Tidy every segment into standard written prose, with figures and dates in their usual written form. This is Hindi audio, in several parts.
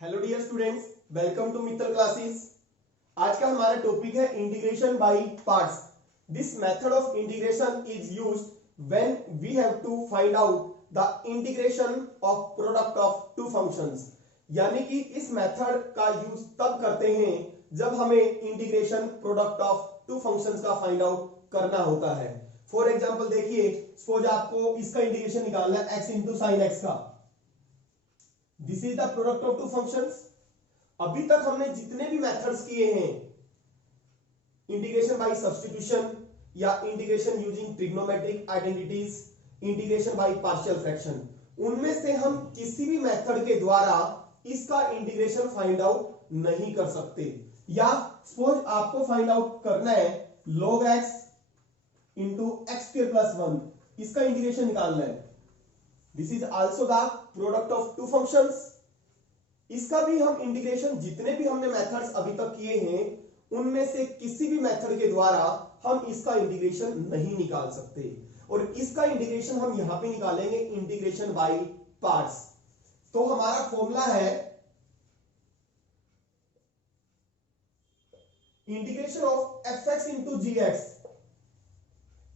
Hello dear students, welcome to Mittal classes. आज का हमारा टॉपिक है integration by parts. This method of integration is used when we have to find out the integration of product of two functions. यानी कि इस मेथड का यूज तब करते हैं जब हमें integration product of two functions का फाइंड आउट करना होता है। फॉर एग्जांपल देखिए, सपोज आपको इसका इंटीग्रेशन निकालना है x इंटू साइन एक्स का। This is the product of two functions. अभी तक हमने जितने भी मेथड्स किए हैं, इंटीग्रेशन बाय सब्स्टिट्यूशन या integration using trigonometric identities, integration by partial fraction, उनमें से हम किसी भी मेथड के द्वारा इसका इंटीग्रेशन फाइंड आउट नहीं कर सकते। या सपोज आपको फाइंड आउट करना है log x into x square plus 1, इसका इंटीग्रेशन निकालना है। This is also the product of two functions. इसका भी हम इंटीग्रेशन, जितने भी हमने मेथड्स अभी तक किए हैं, उनमें से किसी भी मेथड के द्वारा हम इसका इंटीग्रेशन नहीं निकाल सकते। और इसका इंटीग्रेशन हम यहां पे निकालेंगे इंटीग्रेशन बाय पार्ट्स। तो हमारा फॉर्मूला है integration of fx into gx,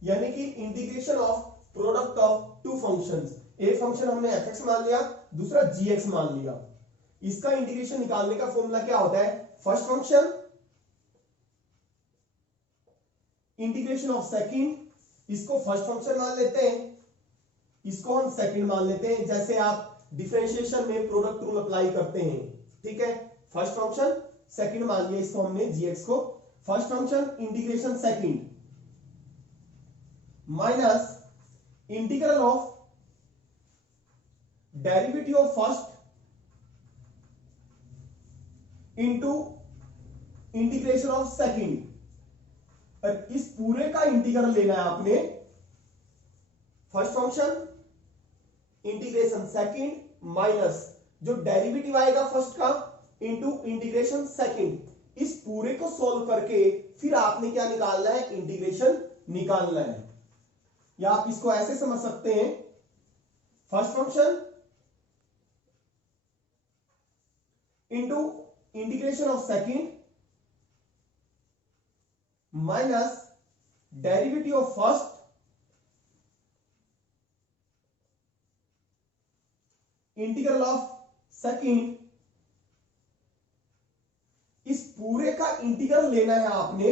यानी कि integration of product of two functions. एक फंक्शन हमने fx मान लिया, दूसरा gx मान लिया। इसका इंटीग्रेशन निकालने का फॉर्मूला क्या होता है? First function integration of second, इसको फर्स्ट फंक्शन मान लेते हैं, इसको हम सेकंड मान लेते हैं। जैसे आप डिफरेंशिएशन में प्रोडक्ट रूल अप्लाई करते हैं, ठीक है। फर्स्ट फंक्शन सेकंड मान लिया, इसको हमने gx को। First function integration second minus integral of derivative of first into integration of second. इस पूरे का इंटीग्रल लेना है आपने। First function integration second minus जो डेरिवेटिव आएगा फर्स्ट का इंटू इंटीग्रेशन सेकंड। इस पूरे को सॉल्व करके फिर आपने क्या निकालना है? इंटीग्रेशन निकालना है। या आप इसको ऐसे समझ सकते हैं, first function into integration of second minus derivative of first integral of second. इस पूरे का इंटीग्रल लेना है आपने।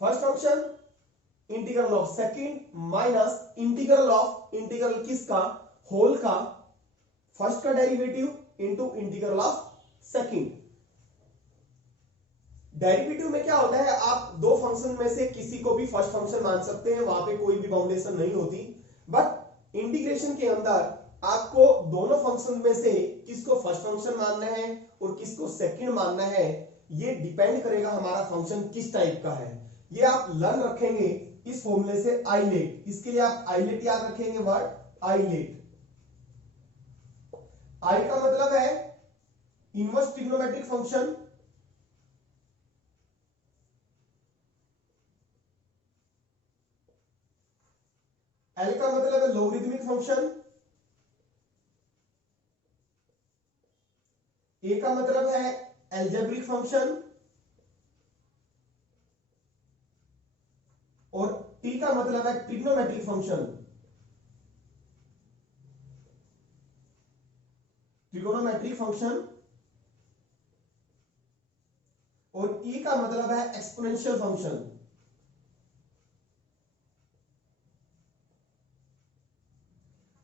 First function integral of second minus integral किसका? होल का, फर्स्ट का derivative into integral of second. Derivative में क्या होता है? आप दो फंक्शन में से किसी को भी फर्स्ट फंक्शन मान सकते हैं, वहां पे कोई भी बाउंडेशन नहीं होती। बट इंटीग्रेशन के अंदर आपको दोनों फंक्शन में से किसको फर्स्ट फंक्शन मानना है और किसको सेकंड मानना है, ये डिपेंड करेगा हमारा फंक्शन किस टाइप का है। ये आप लर्न रखेंगे इस फॉर्मूले से, आइलेट। इसके लिए आप आइलेट याद रखेंगे, वर्ड आइलेट। आई का मतलब है इनवर्स ट्रिग्नोमेट्रिक फंक्शन, एल का मतलब है लॉगरिथमिक फंक्शन, ए का मतलब है अलजेब्रिक फंक्शन और टी का मतलब है ट्रिग्नोमेट्रिक फंक्शन, ट्रिगोनोमेट्रिक फंक्शन। और ई का मतलब है एक्सपोनेंशियल फंक्शन।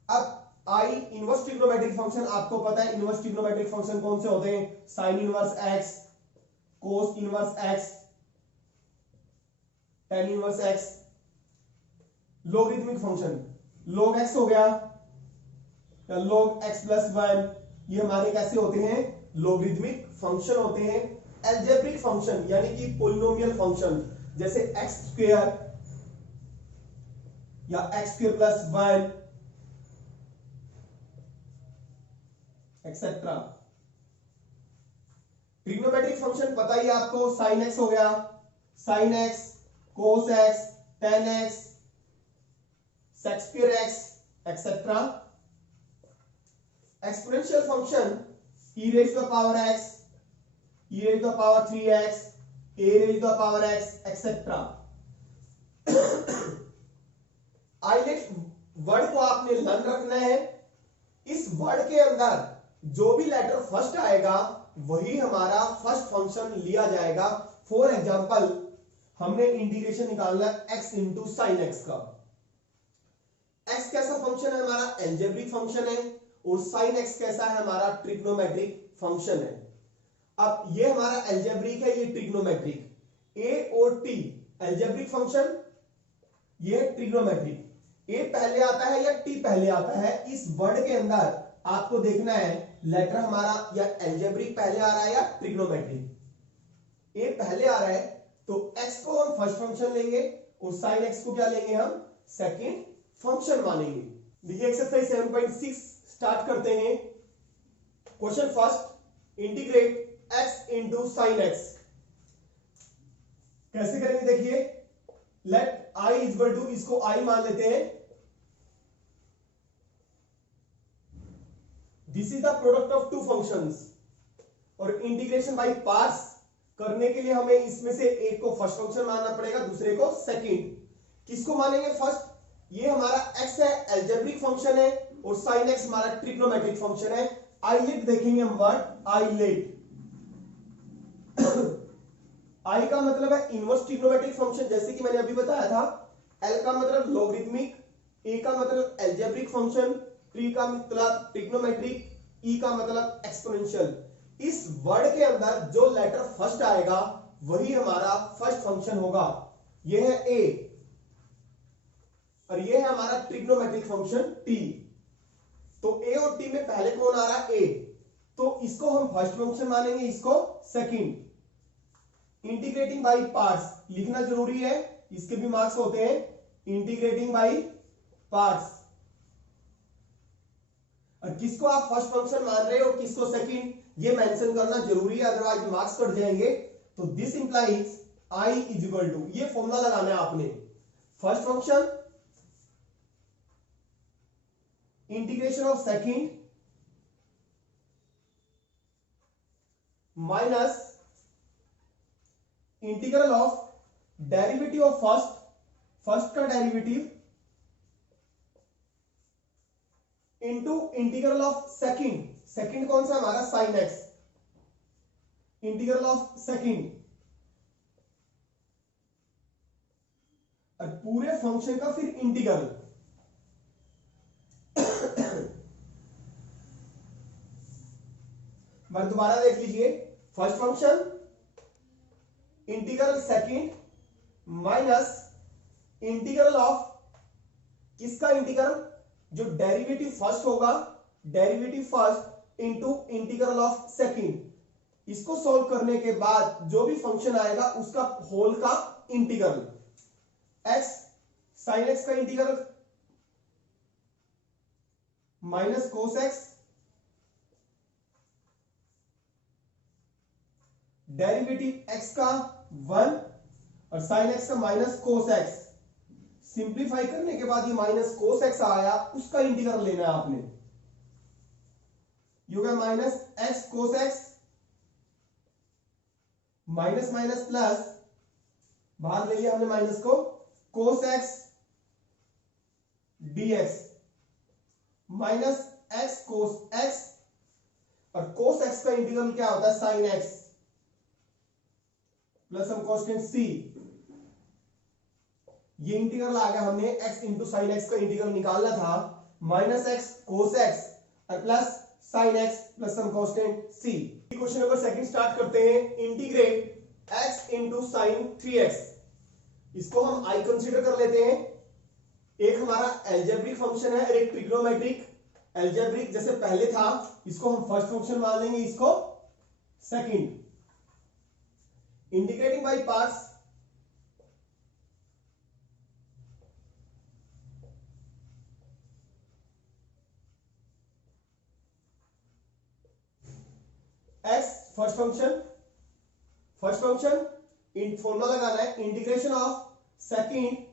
अब आई इनवर्स ट्रिग्नोमेट्रिक फंक्शन, आपको पता है इनवर्स ट्रिग्नोमेट्रिक फंक्शन कौन से होते हैं? साइन इनवर्स एक्स, कोस inverse x, tan inverse x. Logarithmic function log x हो गया या log x प्लस 1, ये हमारे कैसे होते हैं? लॉगरिथमिक फंक्शन होते हैं। अलजेब्रिक फंक्शन यानी कि पॉलिनोमियल फंक्शन, जैसे एक्स स्क्वायर या x square plus 1 etcetera. Trigonometric function पता ही आपको, साइन एक्स हो गया, sine x, cos x, tan x, sec square x etcetera. Exponential function e raised to the power x, e raised to the power 3x, a raised to the power x, etc. आइलेट वर्ड को आपने लर्न रखना है। इस वर्ड के अंदर जो भी लेटर फर्स्ट आएगा वही हमारा फर्स्ट फंक्शन लिया जाएगा। फॉर एग्जांपल हमने इंटीग्रेशन निकालना x इंटू साइन एक्स का। x कैसा फंक्शन है हमारा? एल्जेब्रिक फंक्शन है। और साइन एक्स कैसा है हमारा? ट्रिग्नोमेट्रिक फंक्शन है। अब ये हमारा एल्जेब्रिक है, ये ट्रिग्नोमेट्रिक। a और t एल्जेब्रिक फंक्शन, ये ट्रिग्नोमेट्रिक। a पहले आता है या t पहले आता है? इस वर्ड के अंदर आपको देखना है लेटर हमारा या एल्जेब्रिक पहले आ रहा है या ट्रिग्नोमेट्रिक। a पहले आ रहा है तो x को हम फर्स्ट फंक्शन लेंगे और साइन x को क्या लेंगे? हम सेकंड फंक्शन मानेंगे। देखिए एक्सरसाइज 7.6 स्टार्ट करते हैं। Question first, integrate x into sine x। कैसे करेंगे? देखिए लेट i इक्वल टू, इसको i मान लेते हैं। This is the product of two functions. और इंटीग्रेशन बाय पार्ट्स करने के लिए हमें इसमें से एक को फर्स्ट फंक्शन मानना पड़ेगा, दूसरे को सेकंड। किसको मानेंगे फर्स्ट? ये हमारा x है, एल्जेब्रिक फंक्शन है, और sin x हमारा ट्रिग्नोमेट्रिक फंक्शन है। आइलेट देखेंगे हम वर्ड आइलेट। I का मतलब है इनवर्स ट्रिग्नोमेट्रिक फंक्शन, जैसे कि मैंने अभी बताया था। L का मतलब लॉगरिथमिक, A का मतलब एल्जेब्रिक फंक्शन, T का मतलब ट्रिग्नोमेट्रिक, E का मतलब एक्सपोनेंशियल। इस वर्ड के अंदर जो लेटर फर्स्ट आएगा वही हमारा फर्स्ट फंक्शन होगा। यह है A और यह है हमारा ट्रिग्नोमेट्रिक फंक्शन T। तो A और T में पहले कौन आ रहा है? A, तो इसको हम फर्स्ट फंक्शन मानेंगे, इसको सेकंड। इंटीग्रेटिंग बाय पार्ट्स लिखना जरूरी है, इसके भी मार्क्स होते हैं। इंटीग्रेटिंग बाय पार्ट्स, और किसको आप फर्स्ट फंक्शन मान रहे हो और किसको सेकंड, ये मेंशन करना जरूरी है, अदरवाइज मार्क्स कट जाएंगे। तो this implies i is equal to, ये फॉर्मूला लगाना है आपने। First function integration of second minus integral of derivative of first, first का derivative into integral of second. Second कौन सा हमारा? Sine x. Integral of second और पूरे फंक्शन का फिर इंटीग्रल। बार दोबारा देख लीजिए। First function integral second minus integral of, किसका इंटीग्रल? जो डेरिवेटिव फर्स्ट होगा, derivative first into integral of second. इसको सॉल्व करने के बाद जो भी फंक्शन आएगा उसका होल का इंटीग्रल। x साइन x का integral minus cos x, derivative x का 1 और साइन x का माइनस कोस x। सिंप्लीफाई करने के बाद ये माइनस कोस एक्स आया, उसका इंटीग्रल लेना है आपने। ये हो गया minus x cos x, minus minus plus, बाहर ले लिया हमने माइनस को, cos x dx minus x cos x, और कोस एक्स का इंटीग्रल क्या होता है? साइन एक्स प्लस हम कांस्टेंट सी। ये इंटीग्रल आ गया, हमने x इंटू साइन एक्स का इंटीग्रल निकालना था। माइनस एक्स कोस एक्स और plus sine x plus some constant c। Question number second start करते हैं। Integrate x into sine 3x। इसको हम i कंसीडर कर लेते हैं। एक हमारा एल्जेब्रिक फंक्शन है और एक ट्रिग्नोमेट्रिक। एल्जेब्रिक जैसे पहले था, इसको हम फर्स्ट फंक्शन मान लेंगे, इसको second. Integrating by parts, x first function इन फॉर्मूला लगाना है। Integration of second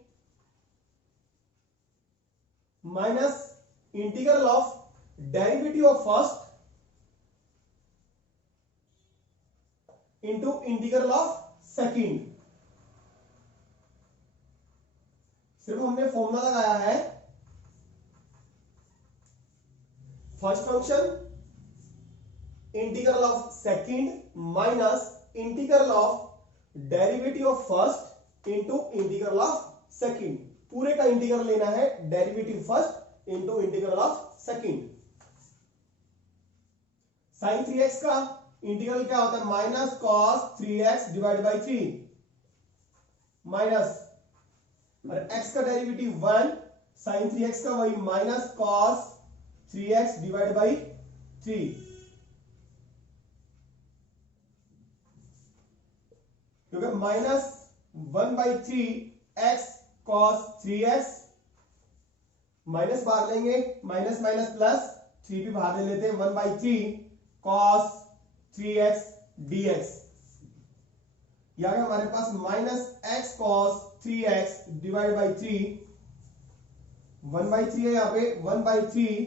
minus integral of derivative of first into integral of second. सिर्फ हमने फॉर्मूला लगाया है, first function integral of second minus integral of derivative of first into integral of second. पूरे का इंटीग्रल लेना है, derivative first into integral of second. Sine 3x का इंटीग्रल क्या होता है, minus cos 3x divide by 3 minus, और x का डेरिवेटिव 1, साइन 3x का वही minus cos 3x divide by 3, क्योंकि minus 1/3 x cos 3x, minus बाहर लेंगे, माइनस माइनस प्लस 3 भी बाहर ले लेते हैं, 1/3 cos 3x dx। यहां हमारे पास minus x cos 3x divide by 3, 1/3 है, यहां पे 1/3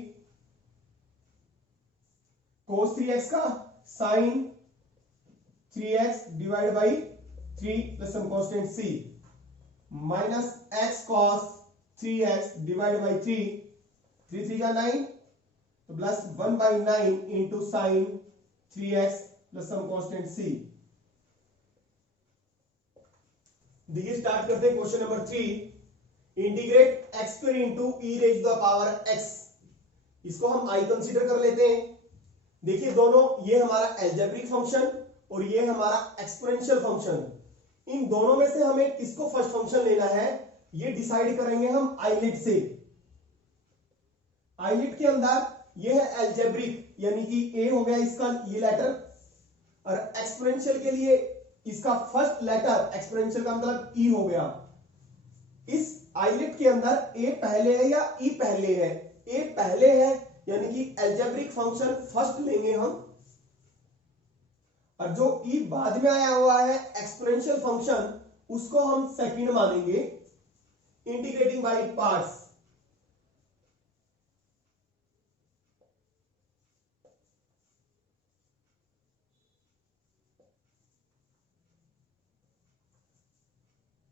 cos 3x का sine 3x divide by 3 plus some constant c, minus x cos 3x divide by 3, 3 3 का 9, तो plus 1/9 into sine 3x plus some constant c। देखिए स्टार्ट करते हैं question number 3। Integrate x square into e raise the power x। इसको हम i कंसीडर कर लेते हैं। देखिए दोनों, ये हमारा अलजेब्रिक फंक्शन और ये हमारा एक्सपोनेंशियल फंक्शन, इन दोनों में से हमें किसको फर्स्ट फंक्शन लेना है ये डिसाइड करेंगे हम आइलेट से। आइलेट के अंदर ये है अलजेब्रिक, यानी कि ए हो गया इसका ये लेटर, और एक्सपोनेंशियल के लिए इसका फर्स्ट लेटर, एक्सपोनेंशियल का मतलब ई हो गया। इस आइलेट के अंदर ए पहले है या ई पहले है, ए पहले है, यानी कि अलजेब्रिक फंक्शन फर्स्ट लेंगे हम, और जो ई बाद में आया हुआ है एक्सपोनेंशियल फंक्शन, उसको हम सेकंड मानेंगे। Integrating by parts,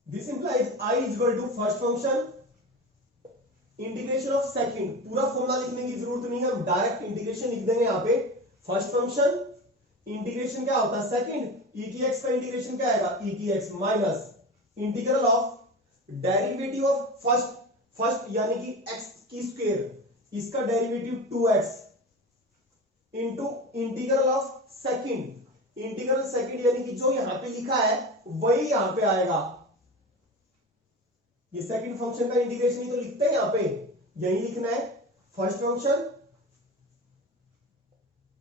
this implies i is equal to first function integration of second. पूरा फॉर्मूला लिखने की जरूरत नहीं है, हम डायरेक्ट इंटीग्रेशन लिख देंगे यहां पे। फर्स्ट फंक्शन इंटीग्रेशन क्या होता है सेकंड, e की x का इंटीग्रेशन क्या आएगा, e की x minus integral of derivative of first, first यानी कि x की स्क्वायर, इसका derivative 2x into integral of second. Integral second यानी कि जो यहां पे लिखा है वही यहां पे आएगा। ये सेकंड फंक्शन का इंटीग्रेशन ही तो लिखते हैं यहां पे, यही लिखना है। First function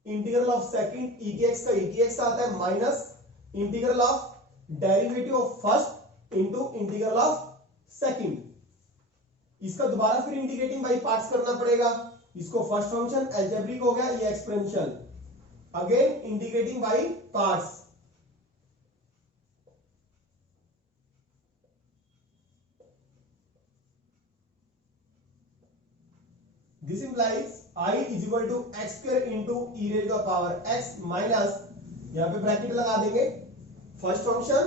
integral of second, e की x का e की x आता है minus integral of derivative of first into integral of second. इसका दोबारा फिर इंटीग्रेटिंग बाय पार्ट्स करना पड़ेगा। इसको फर्स्ट फंक्शन अलजेब्रिक हो गया, ये exponential, again integrating by parts. This implies I is equal to x square into e raised to the power x minus, यहां पे ब्रैकेट लगा देंगे, first function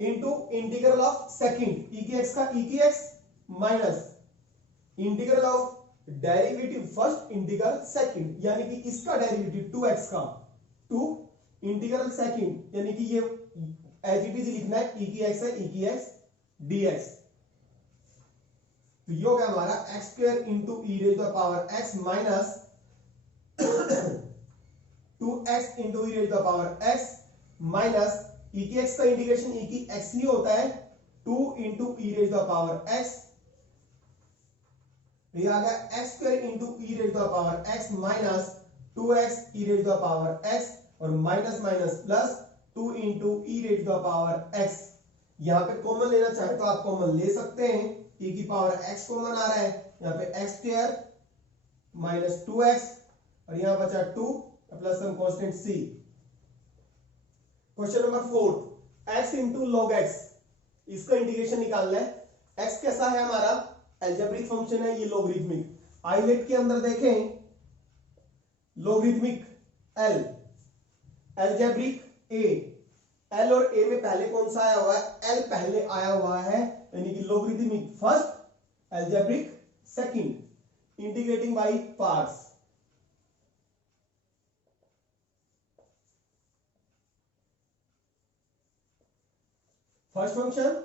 into integral of second, e की x का e की x minus integral of derivative first integral second, यानी कि इसका डेरिवेटिव 2x का 2 इंटीग्रल सेकंड, यानी कि ये एज इट इज लिखना है, e की x है e की x dx। तो ये हो गया हमारा x square into e raise the power x minus 2x into e raise the power x minus e की x का इंटीग्रेशन ई की x ही होता है, 2 into e raise the power x। ये आ गया x square into e raise the power x minus 2x e raise the power x, और minus minus plus 2 into e raise the power x। यहां पे कॉमन लेना चाहे तो आप कॉमन ले सकते हैं, e की पावर x कॉमन आ रहा है, यहाँ पे x स्क्वायर माइनस 2x, और यहां बचा 2 plus some constant c। Question number 4, x into log x, इसका इंटीग्रेशन निकालना है। x कैसा है हमारा अलजेब्रिक फंक्शन है, ये लॉगरिथमिक, आइलेट के अंदर देखें लोगरिथमिक एल, एल्जेब्रिक ए, एल और ए में पहले कौन सा आया हुआ है, एल पहले आया हुआ है, यानी कि logarithmic first, algebraic second, integrating by parts. First function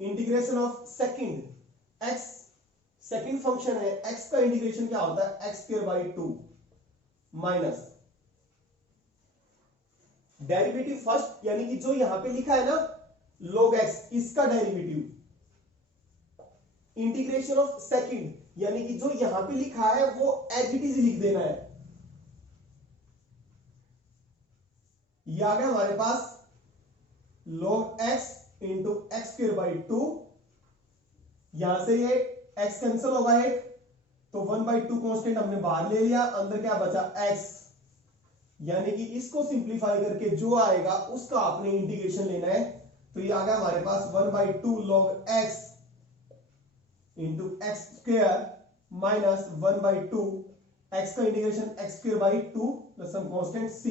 integration of second x, second function है, एक्स का इंटीग्रेशन क्या होता है, x square by 2 minus derivative first, यानी कि जो यहां पे लिखा है ना log x, इसका डेरिवेटिव, इंटीग्रेशन ऑफ सेकंड, यानी कि जो यहां पे लिखा है वो एज इट इज लिख देना है। ये आ गया हमारे पास log x into x square by 2, यहां से ये x कैंसिल होगा एक, तो 1/2 कांस्टेंट हमने बाहर ले लिया, अंदर क्या बचा x, यानी कि इसको सिंप्लीफाई करके जो आएगा उसका आपने इंटीग्रेशन लेना है। तो ये आ गया हमारे पास 1/2 log x into x square minus 1/2 x का integration x square by 2 plus some constant c।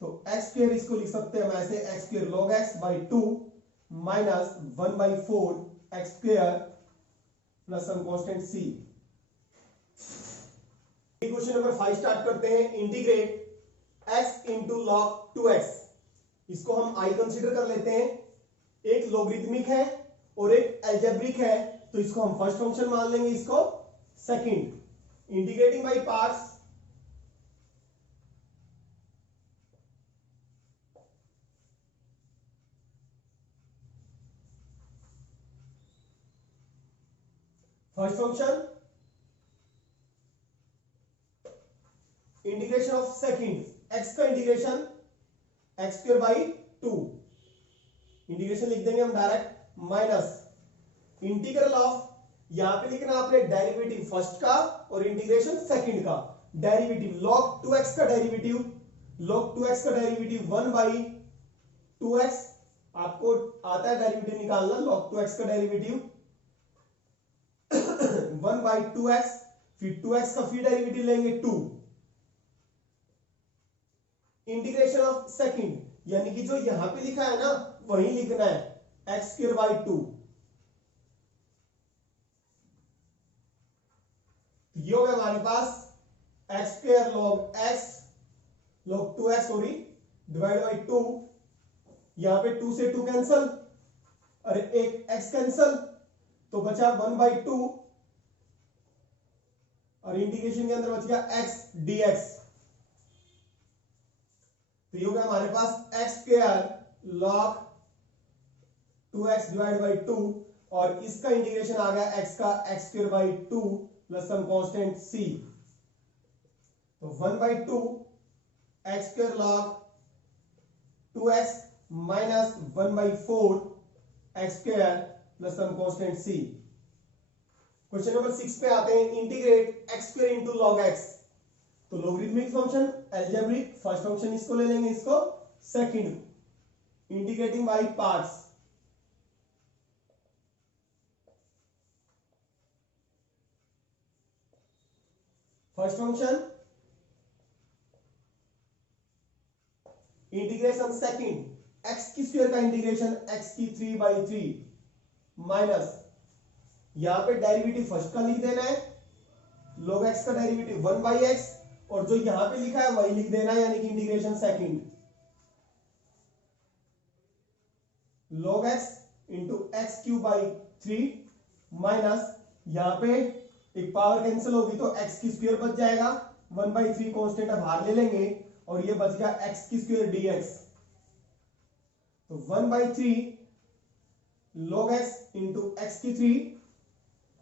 तो x स्क्वायर इसको लिख सकते हैं हम ऐसे, x square log x by 2 minus 1/4 x square plus some constant c। Question number 5 start करते हैं। Integrate x into log 2x, इसको हम i कंसीडर कर लेते हैं। एक लोगरिथमिक है और एक अलजेब्रिक है, तो इसको हम फर्स्ट फंक्शन मान लेंगे, इसको second. Integrating by parts, first function integration of second, x का integration x square by 2, integration लिख देंगे हम डायरेक्ट, माइनस इंटीग्रल ऑफ, यहां पे लिखना आपने डेरिवेटिव फर्स्ट का और इंटीग्रेशन सेकंड का। डेरिवेटिव log 2x का डेरिवेटिव, log 2x का डेरिवेटिव 1/2x, आपको आता है डेरिवेटिव निकालना, log 2x का डेरिवेटिव 1/2x, फिर 2x का फिर डेरिवेटिव लेंगे 2, इंटीग्रेशन ऑफ सेकंड, यानी कि जो यहां पे लिखा है ना वही लिखना है, एक्स स्क्वायर बाई 2। ये हो गया हमारे पास x square log x, log 2x sorry, divide by 2, यहां पे 2 से 2 कैंसल, अरे एक x कैंसल, तो बचा 1/2 और इंटीग्रेशन के अंदर बच गया x dx। तो ये हो गया हमारे पास x square log 2x divide by 2, और इसका इंटीग्रेशन आ गया x का x square by 2 plus some constant c। तो 1/2 x square log 2x minus 1/4 x square plus some constant c। Question number 6 पे आते हैं। Integrate x square into log x, तो logarithmic function, algebraic first function इसको ले लेंगे, इसको second. Integrating by parts, first function integration second, x की स्क्वायर का इंटीग्रेशन x की 3/3 माइनस, यहां पे डेरिवेटिव फर्स्ट का लिख देना है, log x का डेरिवेटिव 1/x, और जो यहां पे लिखा है वही लिख देना है, यानी कि integration second, log x into x cube by 3 minus, यहां पे एक पावर कैंसिल होगी तो x की स्क्वायर बच जाएगा, 1/3 कांस्टेंट अब बाहर ले लेंगे और ये बच गया x की स्क्वायर dx। तो 1/3 log x इंटू एक्स की 3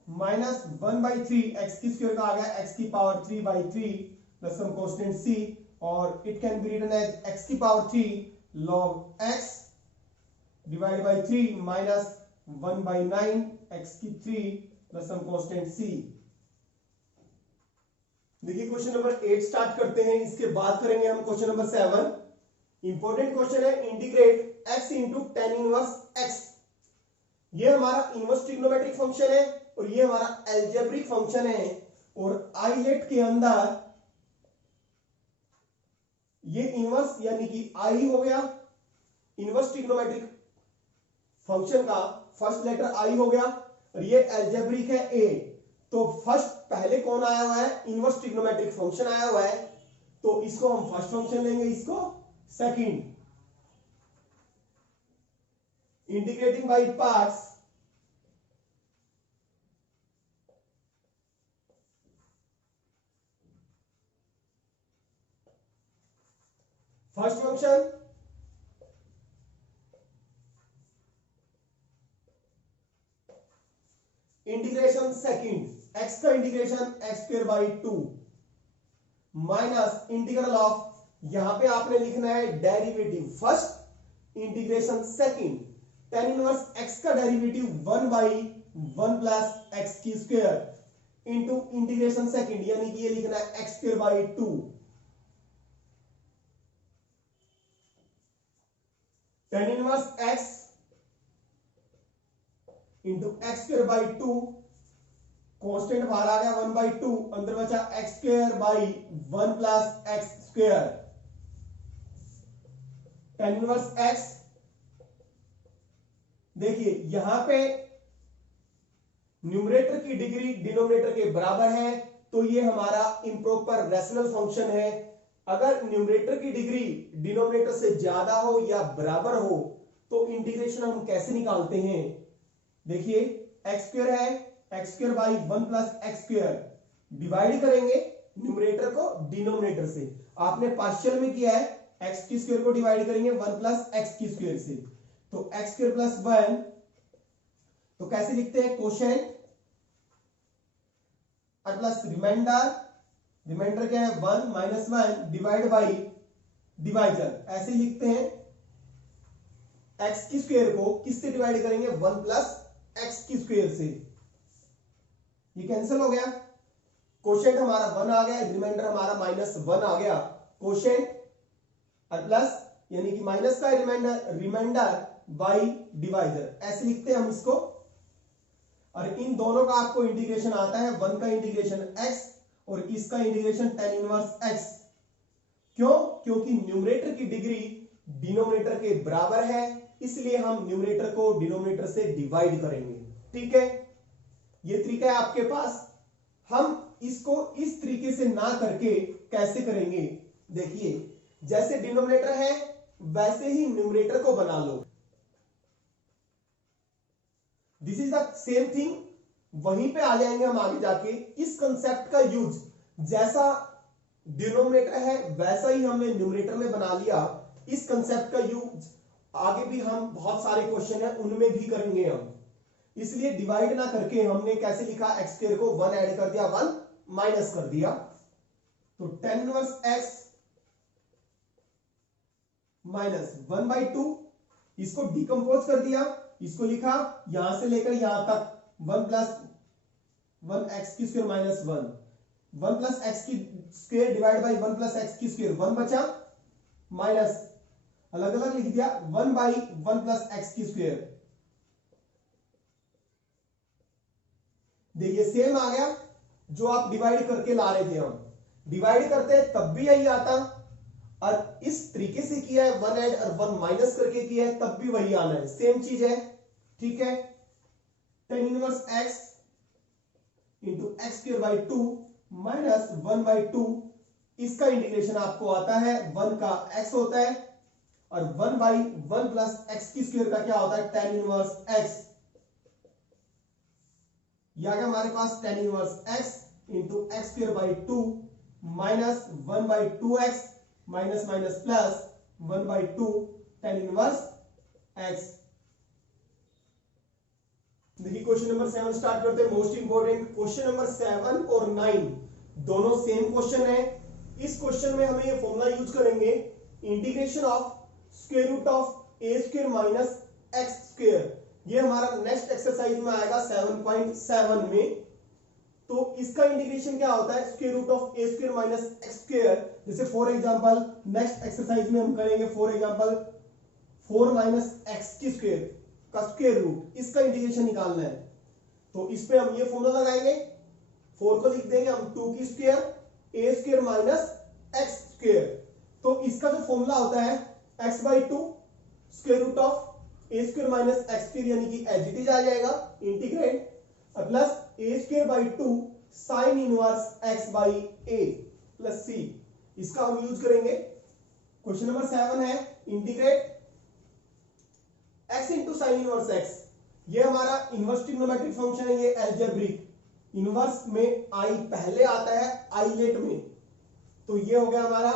माइनस 1/3 x की स्क्वायर का आ गया x की power 3/3 plus some constant c, और it can be written as x की power 3 log x divide by 3 minus 1/9 x की 3 प्लस सम कांस्टेंट c। देखिए क्वेश्चन नंबर 8 स्टार्ट करते हैं, इसके बाद करेंगे हम क्वेश्चन नंबर 7। इंपॉर्टेंट क्वेश्चन है। Integrate x into tan inverse x, ये हमारा इनवर्स ट्रिग्नोमेट्रिक फंक्शन है और ये हमारा एल्जेब्रिक फंक्शन है। और आईलेट के अंदर ये इनवर्स यानी कि आई हो गया, इनवर्स ट्रिग्नोमेट्रिक फंक्शन का फर्स्ट लेटर आई हो गया, और ये एल्जेब्रिक है ए। तो फर्स्ट पहले कौन आया हुआ है, इनवर्स ट्रिग्नोमेट्रिक फंक्शन आया हुआ है, तो इसको हम फर्स्ट फंक्शन लेंगे, इसको second. Integrating by parts, first function integration second, x का integration x square by 2 minus integral of, यहां पे आपने लिखना है derivative first, integration second, tan inverse x का डेरिवेटिव 1 बाई 1 प्लस एक्स की स्क्वायर इंटू इंटीग्रेशन सेकंड, यानी कि ये लिखना है x square by 2, tan inverse x into x square by 2, constant बाहर आ गया 1 बाई 2, अंदर बचा x square by 1 plus x square, tan inverse x। देखिए यहां पे न्यूमरेटर की डिग्री डिनोमिनेटर के बराबर है, तो ये हमारा इंप्रोपर रैशनल फंक्शन है। अगर न्यूमरेटर की डिग्री डिनोमिनेटर से ज्यादा हो या बराबर हो तो इंटीग्रेशन हम कैसे निकालते हैं, देखिए एक्स स्क्वायर है, x square by 1 plus x square, divide करेंगे न्यूमरेटर को डिनोमिनेटर से। आपने पार्शियल में किया है, एक्स की स्क्वायर को डिवाइड करेंगे 1 प्लस एक्स की स्क्वायर से, तो एक्स स्क्वायर प्लस 1, तो कैसे लिखते हैं, कोशेंट और प्लस रिमाइंडर, रिमाइंडर क्या है 1 माइनस 1 डिवाइड बाई डिवाइजर, ऐसे लिखते हैं। एक्स की स्क्वायर को किससे डिवाइड करेंगे, 1 प्लस एक्स की स्क्वायर से, ये कैंसिल हो गया, कोशेंट हमारा 1 आ गया, रिमाइंडर हमारा -1 आ गया, कोशेंट और प्लस यानी कि माइनस का रिमाइंडर, रिमाइंडर बाई डिवाइजर, ऐसे लिखते हैं हम इसको। और इन दोनों का आपको इंटीग्रेशन आता है, 1 का इंटीग्रेशन x और इसका इंटीग्रेशन tan इनवर्स x। क्यों, क्योंकि न्यूमरेटर की डिग्री डिनोमिनेटर के बराबर है, इसलिए हम न्यूमरेटर को डिनोमिनेटर से डिवाइड करेंगे। ठीक है, ये तरीका है आपके पास। हम इसको इस तरीके से ना करके कैसे करेंगे, देखिए जैसे डिनोमिनेटर है वैसे ही न्यूमरेटर को बना लो, this is the same thing, वहीं पे आ जाएंगे हम आगे जाके। इस कंसेप्ट का यूज जैसा डिनोमिनेटर है वैसा ही हमने न्यूमरेटर में बना लिया, इस कंसेप्ट का यूज आगे भी हम बहुत सारे क्वेश्चन है उनमें भी करेंगे हम। इसलिए डिवाइड ना करके हमने कैसे लिखा, एक्स स्क्वायर को 1 ऐड कर दिया, 1 माइनस कर दिया, तो tan inverse x minus 1 by 2, इसको डिकम्पोज कर दिया, इसको लिखा यहां से लेकर यहां तक 1 प्लस 1 एक्स की स्क्वायर माइनस 1 प्लस एक्स की square divide by 1 plus x की स्क्वायर, 1 बचा माइनस, अलग अलग लिख दिया 1 बाई 1 प्लस एक्स की स्क्वायर। देखिए सेम आ गया जो आप डिवाइड करके ला रहे थे, हम डिवाइड करते तब भी यही आता, और इस तरीके से किया है 1 ऐड और 1 माइनस करके किया है तब भी वही आना है, सेम चीज है। ठीक है, tan inverse x into x square by 2 minus 1 by 2, इसका इंटीग्रेशन आपको आता है 1 का x होता है और 1 बाई 1 प्लस एक्स की स्क्वायर का क्या होता है, tan इनवर्स x। यह आ गया हमारे पास tan inverse x into x square by 2 minus 1 by 2x minus minus plus 1 by 2 tan inverse x। देखिए क्वेश्चन नंबर 7 स्टार्ट करते हैं, मोस्ट इंपोर्टेंट क्वेश्चन नंबर 7 और 9 दोनों सेम क्वेश्चन है। इस क्वेश्चन में हमें ये फॉर्मूला यूज करेंगे, integration of square root of a square minus x square, ये हमारा नेक्स्ट एक्सरसाइज में आएगा 7.7 में। तो इसका इंटीग्रेशन क्या होता है, square root of a square minus x square, जैसे फॉर एग्जांपल नेक्स्ट एक्सरसाइज में हम करेंगे फॉर एग्जांपल 4 माइनस एक्स की स्क्वायर, का स्क्वायर रूट, इसका इंटीग्रेशन निकालना है। तो इस पे हम ये फॉर्मूला लगाएंगे, 4 को लिख देंगे हम 2 की square a square minus x square. तो इसका जो फॉर्मूला होता है x by 2 square root of a square minus x square, यानी कि एज इट इज आ जाएगा integrate plus a square by 2 sine inverse x by a plus C. इसका हम यूज करेंगे। क्वेश्चन नंबर 7 है integrate x into sine inverse x। ये हमारा इनवर्स ट्रिग्नोमेट्रिक फंक्शन है, ये अलजेब्रिक। इनवर्स में आई पहले आता है आई लेट में, तो ये हो गया हमारा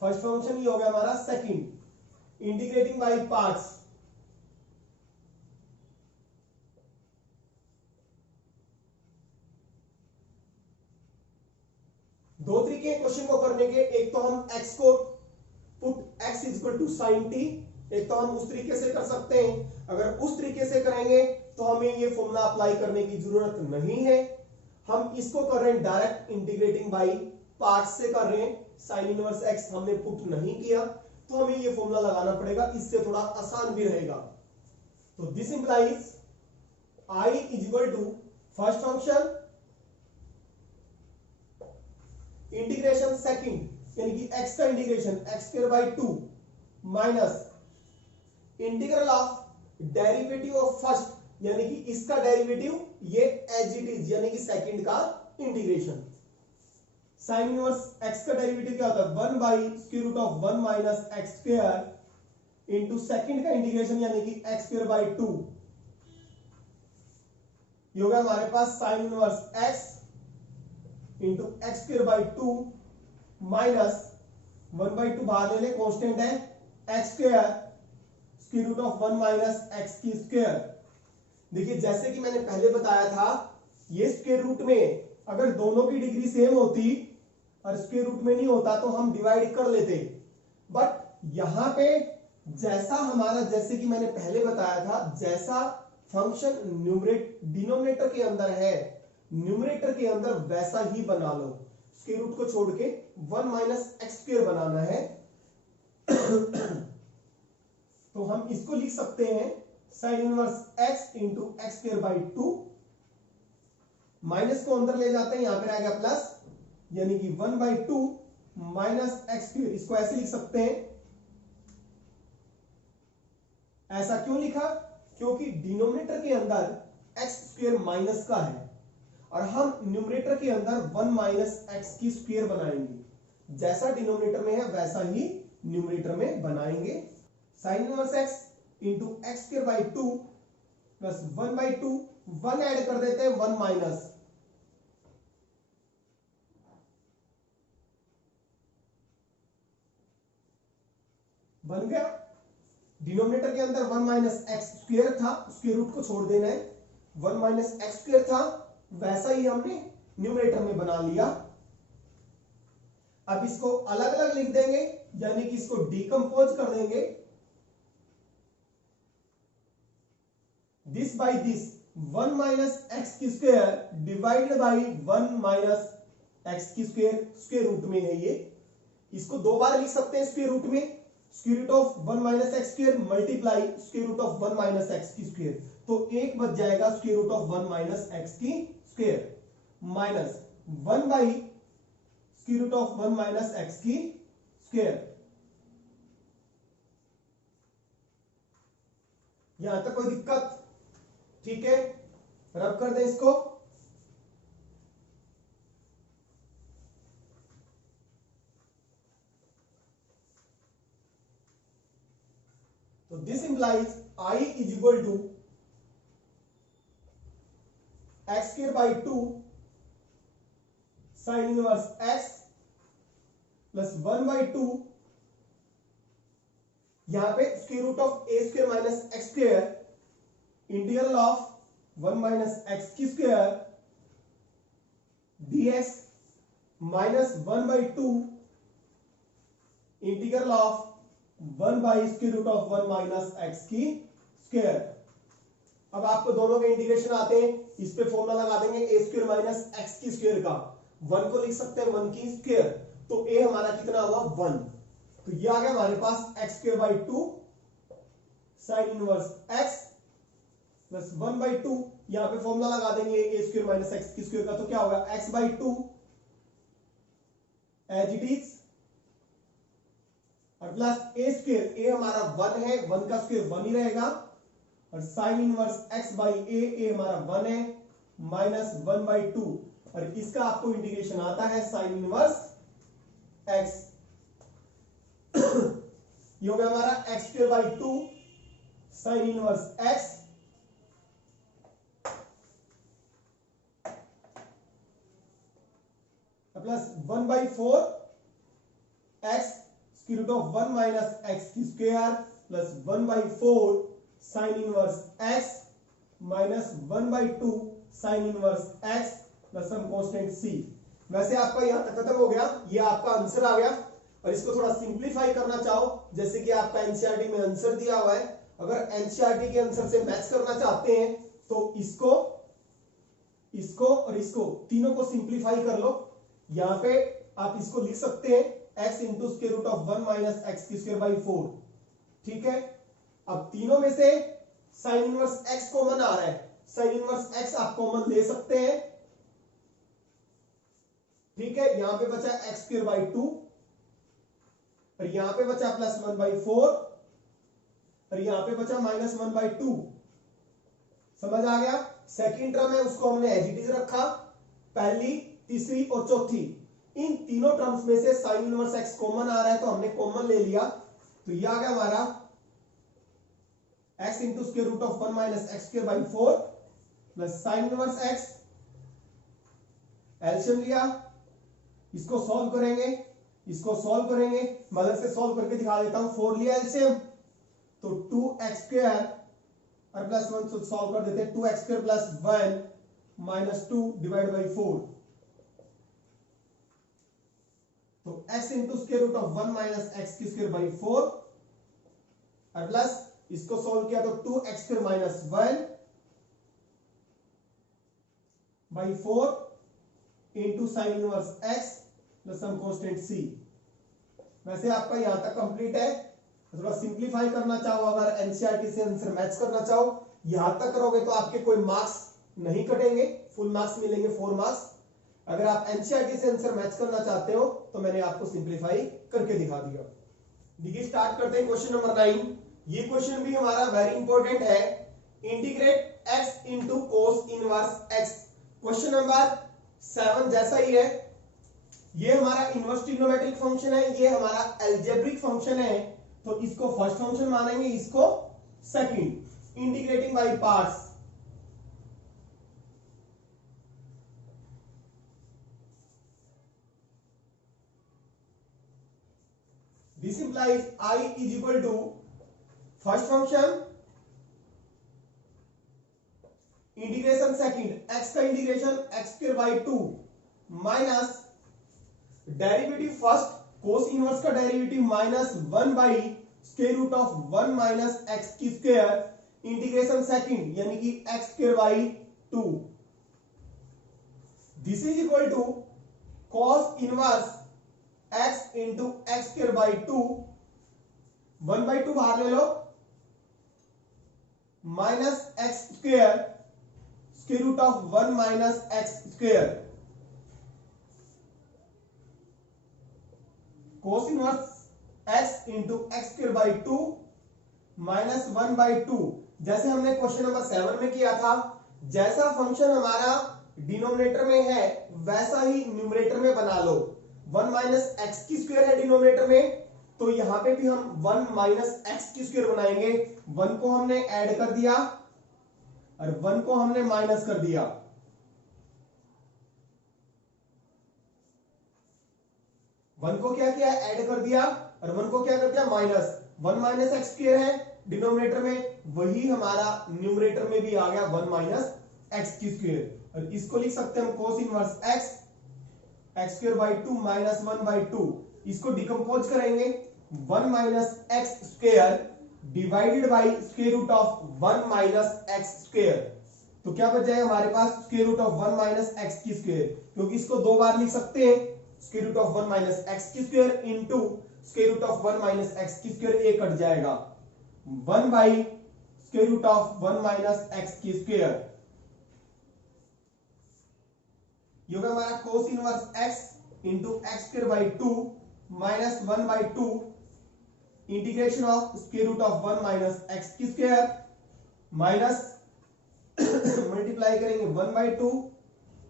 फर्स्ट फंक्शन, ये हो गया हमारा सेकंड। इंटीग्रेटिंग बाय पार्ट्स, दो तरीके हैं क्वेश्चन को करने के। एक तो हम x को put x is equal to sine t, एक तो हम उस तरीके से कर सकते हैं। अगर उस तरीके से करेंगे तो हमें ये फॉर्मूला अप्लाई करने की जरूरत नहीं है। हम इसको कर रहे हैं डायरेक्ट इंटीग्रेटिंग बाय पार्ट्स से कर रहे हैं। साइन इनवर्स x हमने पुट नहीं किया, तो हमें ये फॉर्मूला लगाना पड़ेगा, इससे थोड़ा आसान भी रहेगा। तो this implies i is equal to first function integration second, यानी कि x का integration x square by 2 minus integral of derivative of first, यानी कि इसका डेरिवेटिव ये एज इट इज, यानी कि सेकंड का इंटीग्रेशन। साइन इनवर्स x का डेरिवेटिव क्या होता है 1 by square root of 1 minus x square into second का इंटीग्रेशन, यानी कि x स्क्वायर बाई 2। ये होगा हमारे पास sine inverse x into x square by 2 minus 1 by 2 बाहर ले ले, कांस्टेंट है x square square root of 1 minus x की स्क्वायर। देखिए जैसे कि मैंने पहले बताया था, ये स्क्वायर रूट में अगर दोनों की डिग्री सेम होती और स्क्वायर रूट में नहीं होता तो हम डिवाइड कर लेते, बट यहां पे जैसा हमारा, जैसे कि मैंने पहले बताया था, जैसा फंक्शन डिनोमिनेटर के अंदर है, न्यूमरेटर के अंदर वैसा ही बना लो। स्क्वायर रूट को छोड़ के 1 माइनस एक्स स्क्वायर बनाना है। तो हम इसको लिख सकते हैं sign inverse x into x square by 2, minus को अंदर ले जाते हैं, यहां पर आएगा प्लस, यानी कि 1 बाई 2 माइनस एक्स स्क्वायर। इसको ऐसे लिख सकते हैं। ऐसा क्यों लिखा? क्योंकि डिनोमिनेटर के अंदर एक्स स्क्वायर माइनस का है और हम न्यूमरेटर के अंदर 1 माइनस एक्स की स्क्वायर बनाएंगे। जैसा डिनोमिनेटर में है वैसा ही न्यूमरेटर में बनाएंगे। Sign inverse x into x square by 2 plus 1 by 2, 1 add कर देते हैं 1 माइनस, बन गया। डिनोमिनेटर के अंदर 1 माइनस एक्स स्क्वायर था, स्क्वायर रूट को छोड़ देना है, 1 माइनस एक्स स्क्वायर था, वैसा ही हमने न्यूमरेटर में बना लिया। अब इसको अलग अलग लिख देंगे, यानी कि इसको डिकम्पोज कर देंगे। This by this 1 minus x की square divided by 1 minus x की स्क्वायर, स्क्वायर रूट में है ये। इसको दो बार लिख सकते हैं स्क्वायर रूट में, square root of 1 minus x square multiply square root of 1 minus x की स्क्वायर, तो एक बच जाएगा square root of 1 minus x की square minus 1 by square root of 1 minus x की स्क्वायर। यहां तक कोई दिक्कत? ठीक है, रब कर दें इसको। तो this implies I is equal to x square by 2 sine inverse x plus 1 by 2, यहां पे square root of a square minus x square integral of 1 minus x की square dx minus 1 by 2 integral of 1 by square root of 1 minus x की स्क्वायर। अब आपको दोनों के इंटीग्रेशन आते हैं, इस पे फॉर्मूला लगा देंगे ए स्क्वायर माइनस एक्स की स्क्वायर का। 1 को लिख सकते हैं 1 की स्क्वायर, तो ए हमारा कितना हुआ 1। तो ये आ गया हमारे पास x square by 2 sine inverse x plus 1/2, यहां पे फॉर्मूला लगा देंगे ए स्क्वायर माइनस एक्स की स्क्वायर का, तो क्या होगा x/2 एज इट इज, और प्लस ए स्क्वायर, ए हमारा 1 है, 1 का स्क्वायर 1 ही रहेगा, और साइन इनवर्स x बाई ए हमारा 1 है, माइनस 1/2, और इसका आपको इंटीग्रेशन आता है साइन इनवर्स x। ये हो गया हमारा x²/2 sine inverse x plus 1/4 x square root of 1 minus x की square plus 1/4 sine inverse x minus 1/2 sine inverse x plus some constant c। वैसे आपका यहां तक खत्म हो गया, ये आपका आंसर आ गया। और इसको थोड़ा सिंप्लीफाई करना चाहो, जैसे कि आपका एनसीईआरटी में आंसर दिया हुआ है, अगर एनसीईआरटी के आंसर से मैच करना चाहते हैं तो इसको और इसको तीनों को सिंप्लीफाई कर लो। यहां पे आप इसको लिख सकते हैं x into square root of 1 minus x की स्क्वायर बाई 4, ठीक है। अब तीनों में से साइन इनवर्स x कॉमन आ रहा है, साइन इनवर्स x आप कॉमन ले सकते हैं, ठीक है। यहां पे बचा x²/2 और यहां पे बचा प्लस 1/4 और यहां पे बचा माइनस 1/2। समझ आ गया। सेकंड टर्म है उसको हमने एज इट इज रखा, पहली, तीसरी और चौथी, इन तीनों टर्म्स में से साइन इनवर्स x कॉमन आ रहा है तो हमने कॉमन ले लिया, तो यह आ गया हमारा x into square root of 1 minus x²/4 plus sine inverse x। LCM लिया, इसको सॉल्व करेंगे, मदद से सॉल्व करके दिखा देता हूं। 4 लिया एलसीएम तो 2x² और प्लस 1 से सॉल्व कर देते हैं, 2x² plus 1 minus 2 divide by 4, तो x into square root of 1 minus x की स्क्वायर बाई 4 और प्लस इसको सॉल्व किया तो 2x² minus 1 by 4 into sine inverse x plus some constant c। वैसे आपका यहां तक कंप्लीट है। थोड़ा सिंप्लीफाई करना चाहो, अगर एनसीईआरटी से आंसर मैच करना चाहो, यहां तक करोगे तो आपके कोई मार्क्स नहीं कटेंगे, फुल मार्क्स मिलेंगे, 4 मार्क्स। अगर आप एनसीईआरटी से आंसर मैच करना चाहते हो तो मैंने आपको सिंप्लीफाई करके दिखा दिया। देखिए स्टार्ट करते हैं क्वेश्चन नंबर 9। ये क्वेश्चन भी हमारा वेरी इंपॉर्टेंट है। Integrate x into cos inverse x। Question number 7 जैसा ही है। ये हमारा इनवर्स ट्रिग्नोमेट्रिक फंक्शन है, ये हमारा अलजेब्रिक फंक्शन है, तो इसको फर्स्ट फंक्शन मानेंगे, इसको second. Integrating by parts, this implies I is equal to first function integration second, x का integration x²/2 minus derivative first cos inverse का derivative minus 1 by square root of 1 minus x की स्क्वायर इंटीग्रेशन सेकंड यानी कि x²/2। This is equal to cos inverse x into x²/2, 1/2 बाहर ले लो, minus x² square root of 1 minus x², cos inverse x into x²/2 minus 1/2। जैसे हमने क्वेश्चन नंबर 7 में किया था, जैसा फंक्शन हमारा डिनोमिनेटर में है वैसा ही न्यूमरेटर में बना लो। 1 माइनस एक्स की स्क्वायर है डिनोमिनेटर में, तो यहां पे भी हम 1 माइनस एक्स की स्क्वायर बनाएंगे। 1 को हमने ऐड कर दिया और 1 को हमने माइनस कर दिया। वन को क्या किया, ऐड कर दिया, और 1 को क्या कर दिया, माइनस। 1 माइनस एक्स स्क्वायर है डिनोमिनेटर में, वही हमारा न्यूमरेटर में भी आ गया 1 माइनस एक्स की स्क्वायर। और इसको लिख सकते हैं हम कोस इनवर्स एक्स x²/2 माइनस 1/2। इसको डिकम्पोज करेंगे, 1 minus x square divided by square root of 1 minus x square, तो क्या बच जाएगा हमारे पास square root of 1 minus x की स्क्वायर, क्योंकि इसको दो बार लिख सकते हैं, square root of 1 minus x की square into square root of 1 minus x की स्क्वायर, एक कट जाएगा, 1 by square root of 1 minus x की स्क्वायर। ये होगा हमारा cos inverse x into x square by 2 minus 1 by 2 integration of square root of 1 minus x की स्क्वायर माइनस मल्टीप्लाई करेंगे 1 by 2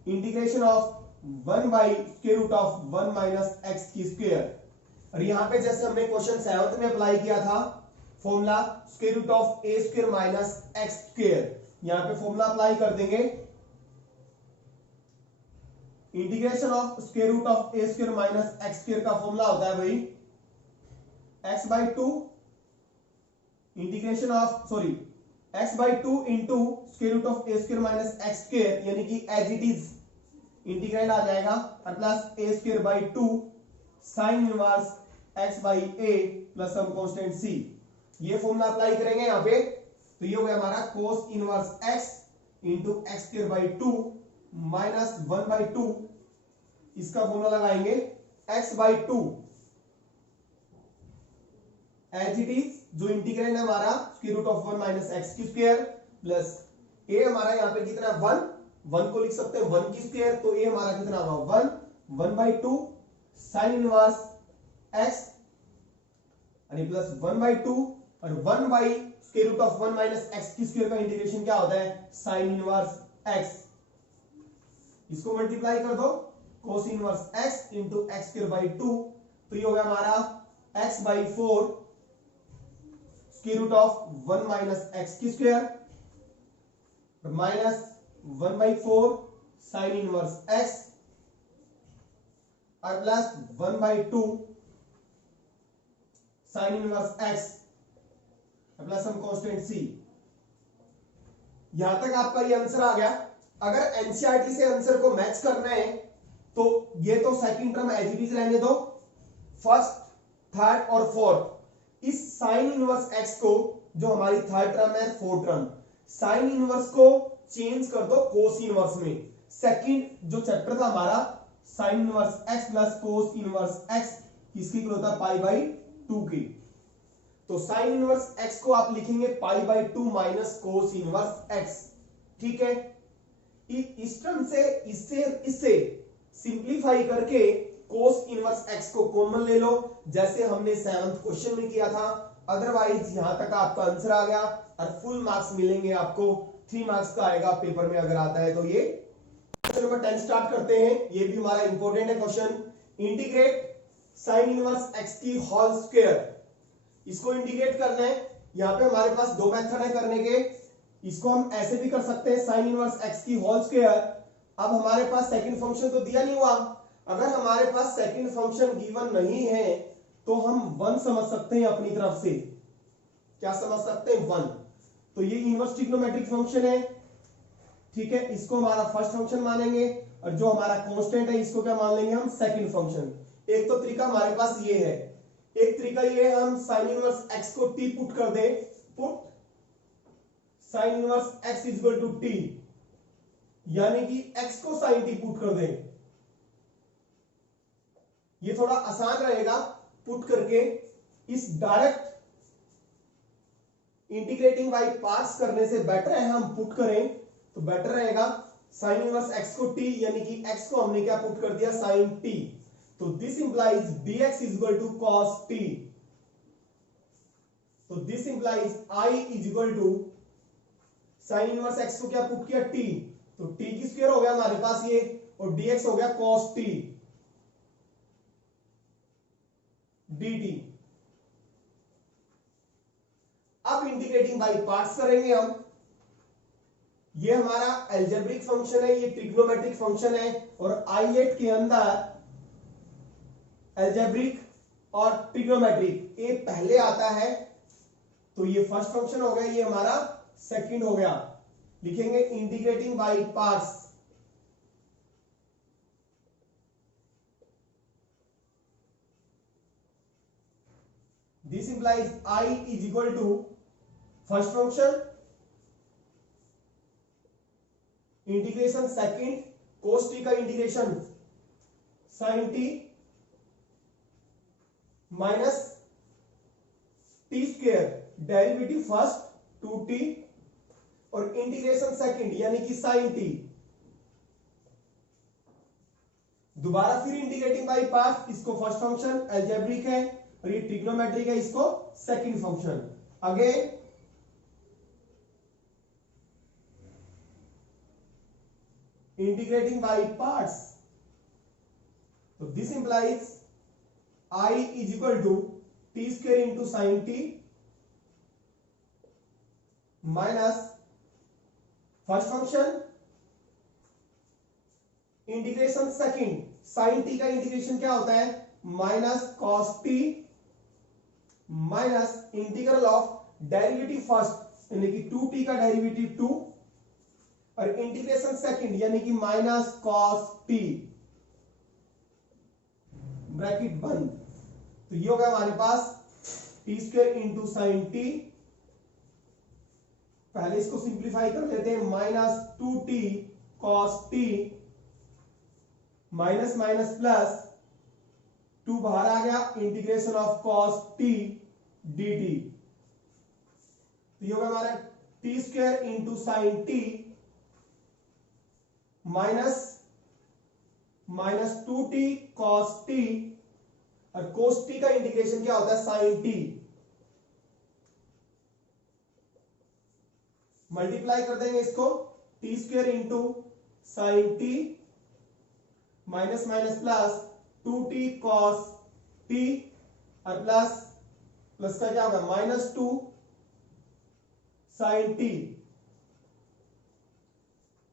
integration of 1 by square root of 1 minus x की स्क्वायर। और यहां पे जैसे हमने क्वेश्चन 7 में अप्लाई किया था formula square root of a square minus x square, यहां पे फॉर्मूला अप्लाई कर देंगे। Integration of square root of a square minus x square का फॉर्मूला होता है भाई x by 2 integration of sorry x by 2 into square root of a square minus x square, यानी कि एज इट इज इंटीग्रेंड आ जाएगा और plus a square by 2 sine inverse x by a plus some constant c. ये फॉर्मूला अप्लाई करेंगे यहां पे, तो ये हो गया हमारा cos inverse x into x square by 2 minus 1 by 2, इसका फॉर्मूला लगाएंगे x by 2 as it is जो इंटीग्रेंड है हमारा square root of 1 minus x की स्क्वायर प्लस ए हमारा यहां पे कितना 1 को लिख सकते हैं 1 की स्क्वायर, तो ए हमारा कितना होगा 1 बाई 2 साइन इनवर्स एक्स और प्लस 1 बाई 2 और 1 by square root of 1 minus x की स्क्वायर का इंटीग्रेशन क्या होता है साइन इनवर्स एक्स। इसको मल्टीप्लाई कर दो cos inverse x into x square by 2, तो ये हो गया हमारा x by 4 square root of 1 minus x की square minus 1 by 4 sine inverse x और plus 1 by 2 sine inverse x plus some constant C. यहां तक आपका ये आंसर आ गया। अगर एनसीईआरटी से आंसर को मैच करना है तो ये तो second term as it is रहने दो, फर्स्ट थर्ड और फोर्थ इस साइन इनवर्स एक्स को जो हमारी थर्ड टर्म है फोर्थ टर्म साइन इनवर्स को चेंज कर दो कोस इनवर्स में। सेकंड जो चैप्टर था हमारा sine inverse x plus cos inverse x किसकी इक्वल होता है पाई बाई 2 की, तो साइन इनवर्स एक्स को आप लिखेंगे pi by 2 minus cos inverse x. ठीक है, इस टर्म से इससे सिंप्लीफाई करके कोस इनवर्स एक्स को कॉमन ले लो जैसे हमने 7th क्वेश्चन में किया था। अदरवाइज यहां तक आपका आंसर आ गया और फुल मार्क्स मिलेंगे आपको, 3 मार्क्स का आएगा पेपर में अगर आता है तो। ये क्वेश्चन नंबर 10 स्टार्ट करते हैं, ये भी हमारा इंपॉर्टेंट है question. Integrate sign inverse x की होल स्क्वायर, इसको इंटीग्रेट करना है। यहां पे हमारे पास दो मेथड है करने के, इसको हम ऐसे भी कर सकते हैं साइन इनवर्स एक्स की होल स्क्वायर। अब हमारे पास सेकंड फंक्शन तो दिया नहीं हुआ, अगर हमारे पास सेकंड फंक्शन गिवन नहीं है तो हम 1 समझ सकते हैं अपनी तरफ से। क्या समझ सकते हैं 1, तो ये इनवर्स ट्रिग्नोमेट्रिक फंक्शन है। ठीक है, इसको हमारा फर्स्ट फंक्शन मानेंगे और जो हमारा कांस्टेंट है इसको क्या मान लेंगे हम सेकंड फंक्शन। एक तो तरीका हमारे पास ये है, एक तरीका ये है हम साइन इनवर्स एक्स को टी पुट कर दें, put sine inverse x is equal to t, यानी कि एक्स को साइन टी पुट कर दें। ये थोड़ा आसान रहेगा पुट करके, इस डायरेक्ट इंटीग्रेटिंग बाय पार्ट्स करने से बेटर है हम पुट करें तो बेटर रहेगा। साइन इनवर्स एक्स को टी यानी कि एक्स को हमने क्या पुट कर दिया साइन टी, तो this implies dx is equal to cos t, तो this implies I is equal to sine inverse x को क्या पुट किया t, तो t की स्क्वायर हो गया हमारे पास ये और dx हो गया cos t dt। अब इंटीग्रेटिंग बाय पार्ट्स करेंगे हम। ये हमारा अलजेब्रिक फंक्शन है, ये ट्रिग्नोमेट्रिक फंक्शन है और I8 के अंदर अलजेब्रिक और ट्रिग्नोमेट्रिक ए पहले आता है, तो ये फर्स्ट फंक्शन हो गया, ये हमारा सेकंड हो गया। लिखेंगे integrating by parts, this implies I is equal to first function integration second cos t का integration sin t minus t square derivative first 2t और इंटीग्रेशन सेकंड यानी कि sin t, दोबारा फिर इंटीग्रेटिंग बाय पार्ट्स, इसको फर्स्ट फंक्शन अलजेब्रिक है और ये ट्रिग्नोमेट्रिक है, इसको second function. Again integrating by parts, so this implies I is equal to t square into sin t minus first function integration second, sin t का इंटीग्रेशन क्या होता है minus cos t minus integral of derivative first यानी कि 2t का डेरिवेटिव 2 और इंटीग्रेशन सेकंड यानी कि माइनस cos t, ब्रैकेट बंद। तो ये हो गया हमारे पास t square into sine t. पहले इसको सिंप्लीफाई कर लेते हैं, minus 2t cos t minus minus plus 2 बाहर आ गया, integration of cos t dt। तो ये होगा हमारा t square into sine t minus minus 2t cos t और cos t का इंटीग्रेशन क्या होता है sin t, मल्टीप्लाई कर देंगे इसको, t square into sine t minus minus plus 2t cos t और प्लस प्लस का क्या होगा माइनस 2 sin t।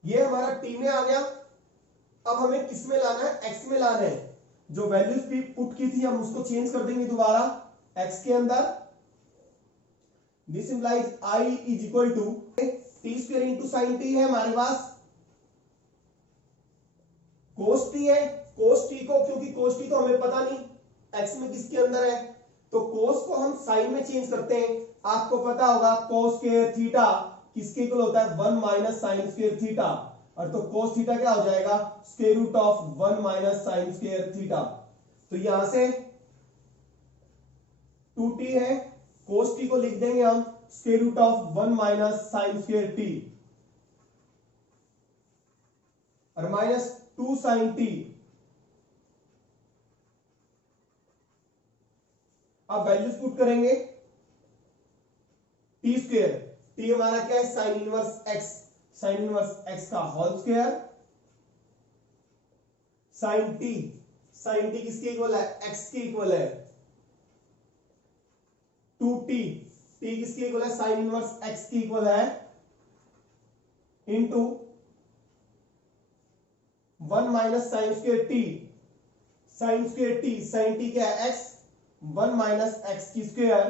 ये हमारा t में आ गया। अब हमें किस में लाना है, x में लाना है। जो वैल्यूज भी पुट की थी हम उसको चेंज कर देंगे दोबारा x के अंदर। This implies I is equal to t square into sine t है हमारे पास, cos t है, cos t को क्योंकि cos t तो हमें पता नहीं x में किसके अंदर है, तो cos को हम sin में चेंज करते हैं। आपको पता होगा cos स्क्वायर थीटा किसके इक्वल होता है 1 माइनस साइन स्क्वायर थीटा, और तो cos थीटा क्या हो जाएगा square root of 1 minus sine square theta. तो यहां से 2t है, cos t को लिख देंगे हम square root of 1 minus sine square t और माइनस 2 साइन t। अब वैल्यूज पुट करेंगे, टी स्क्वायर, टी हमारा क्या है sine inverse x, sine inverse x का whole square, sine t, sine t किसके इक्वल है एक्स के इक्वल है, 2t, टी किसके इक्वल है साइन इनवर्स एक्स के इक्वल है, into 1 minus sine square t, sine square t, sine t क्या है एक्स, 1 माइनस एक्स की स्क्वायर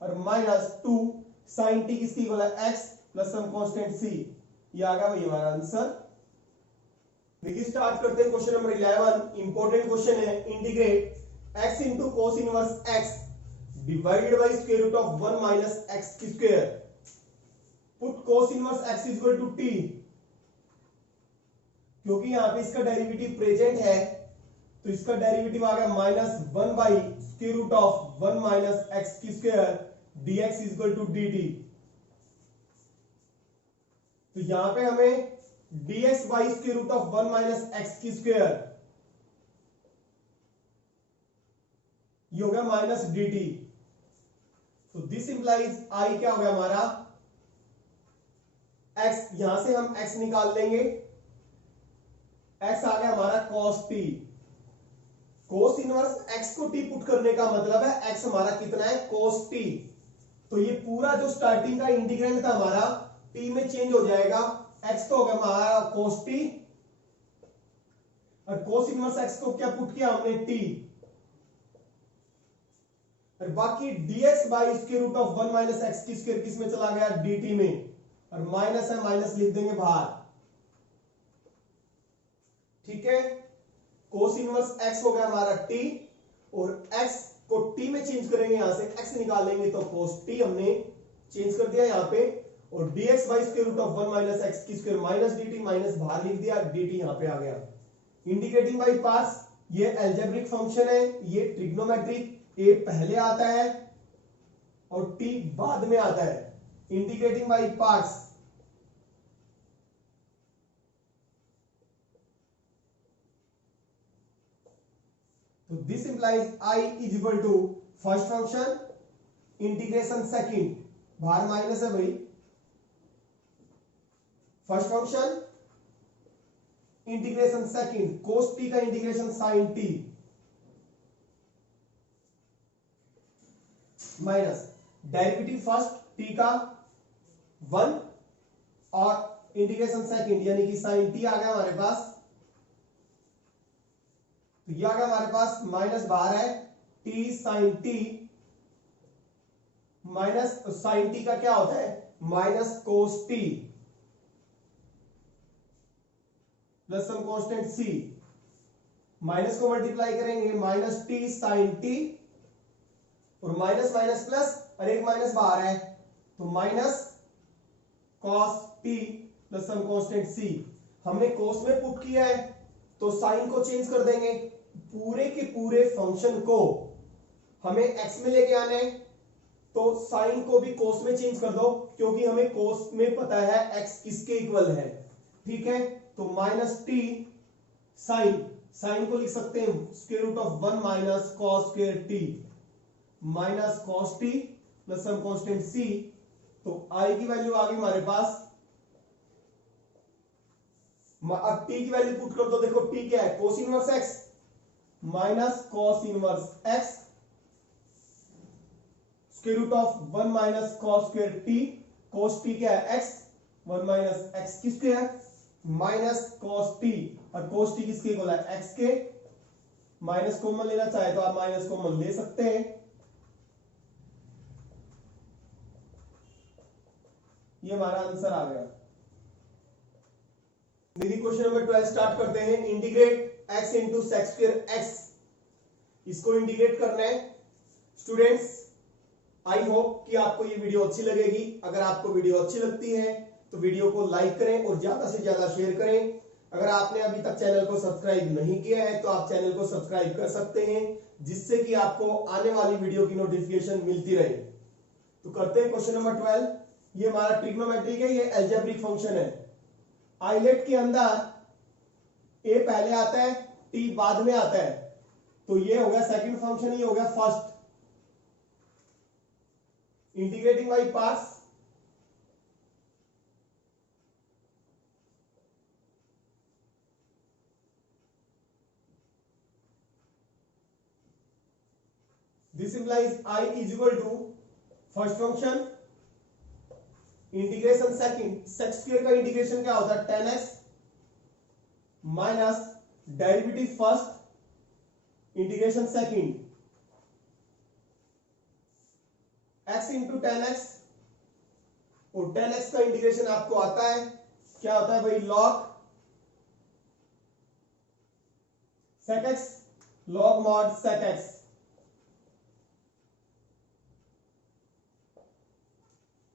और माइनस 2 साइन टी किसकी इक्वल है x plus some constant c. ये आ गया भाई हमारा आंसर। देखिए स्टार्ट करते हैं क्वेश्चन नंबर 11। इंपॉर्टेंट क्वेश्चन है, integrate x into cos inverse x divided by square root of 1 minus x की square. Put cos inverse x is equal to t, क्योंकि यहां पे इसका डेरिवेटिव प्रेजेंट है तो इसका डेरिवेटिव आ गया minus 1 by square root of 1 minus x की square dx is equal to dt। तो यहां पे हमें dx by square root of 1 minus x की स्क्वायर, ये हो गया माइनस dt। तो दिस इंप्लाइज I क्या हो गया हमारा x, यहां से हम x निकाल लेंगे, x आ गया हमारा cos t। cos inverse x को t पुट करने का मतलब है x हमारा कितना है cos t। तो ये पूरा जो स्टार्टिंग का इंटीग्रेंड था हमारा t में चेंज हो जाएगा, x तो हो गया हमारा cos t और cos इनवर्स x को क्या पुट किया हमने t, और बाकी dx by square root of 1 minus x की स्क्वायर किस में चला गया dt में, और माइनस है माइनस लिख देंगे बाहर, ठीक है। cos इनवर्स x हो गया हमारा t और x को t में चेंज करेंगे, यहां से x निकालेंगे तो cos t हमने चेंज कर दिया यहां पे, और dx by square root of 1 minus x की स्क्वायर माइनस dt, माइनस बाहर लिख दिया, dt यहां पे आ गया। इंटीग्रेटिंग बाई पार्ट्स, ये अलजेब्रिक फंक्शन है, ये ट्रिग्नोमेट्रिक, a पहले आता है और t बाद में आता है। इंटीग्रेटिंग बाई पार्ट्स, तो this implies I is equal to first function integration second, बाहर माइनस है भाई, first function integration second cos t का integration sine t minus derivative first t का 1 और इंटीग्रेशन सेकंड यानी कि साइन टी आ गया हमारे पास, तो ये आ गया हमारे पास माइनस बाहर है t sine t minus sine t का क्या होता है minus cos t plus some constant C, minus को मल्टीप्लाई करेंगे माइनस टी साइन टी और माइनस माइनस प्लस और एक माइनस बाहर है तो minus cos t plus some constant C. हमने कोस में पुट किया है तो साइन को चेंज कर देंगे, पूरे के पूरे फंक्शन को हमें एक्स में लेके आना है तो साइन को भी कोस में चेंज कर दो क्योंकि हमें कोस में पता है एक्स किसके इक्वल है, ठीक है। तो माइनस टी साइन को लिख सकते हैं square root of 1 minus cos square t minus cos t plus some constant C, तो आई की वैल्यू आ गई हमारे पास, अब टी की वैल्यू पुट कर दो, देखो टी क्या है cos inverse x minus cos inverse x square root of 1 minus cos square t, cos t क्या है एक्स 1 माइनस एक्स की स्क्वायर माइनस कॉस टी और कोस टी किसके इक्वल है एक्स के, माइनस कॉमन लेना चाहे तो आप माइनस कॉमन ले सकते हैं, ये हमारा आंसर आ गया। दीदी क्वेश्चन नंबर 12 स्टार्ट करते हैं। Integrate x into sex square x, इसको इंटीग्रेट करना है। स्टूडेंट्स आई होप कि आपको ये वीडियो अच्छी लगेगी, अगर आपको वीडियो अच्छी लगती है तो वीडियो को लाइक करें और ज्यादा से ज्यादा शेयर करें। अगर आपने अभी तक चैनल को सब्सक्राइब नहीं किया है तो आप चैनल को सब्सक्राइब कर सकते हैं जिससे कि आपको आने वाली वीडियो की नोटिफिकेशन मिलती रहे। तो करते हैं क्वेश्चन नंबर 12। ये हमारा ट्रिग्नोमेट्रिक है, ये अलजेब्रिक फंक्शन है। आइलेट के अंदर ए पहले आता है टी बाद में आता है, तो ये हो गया सेकंड फंक्शन, ये हो गया first. Integrating by parts, this implies I is equal to first function integration second, sec square का इंटीग्रेशन क्या होता है 10x minus derivative first integration second x into 10x, और 10x का इंटीग्रेशन आपको आता है क्या होता है भाई log sec x, log mod sec x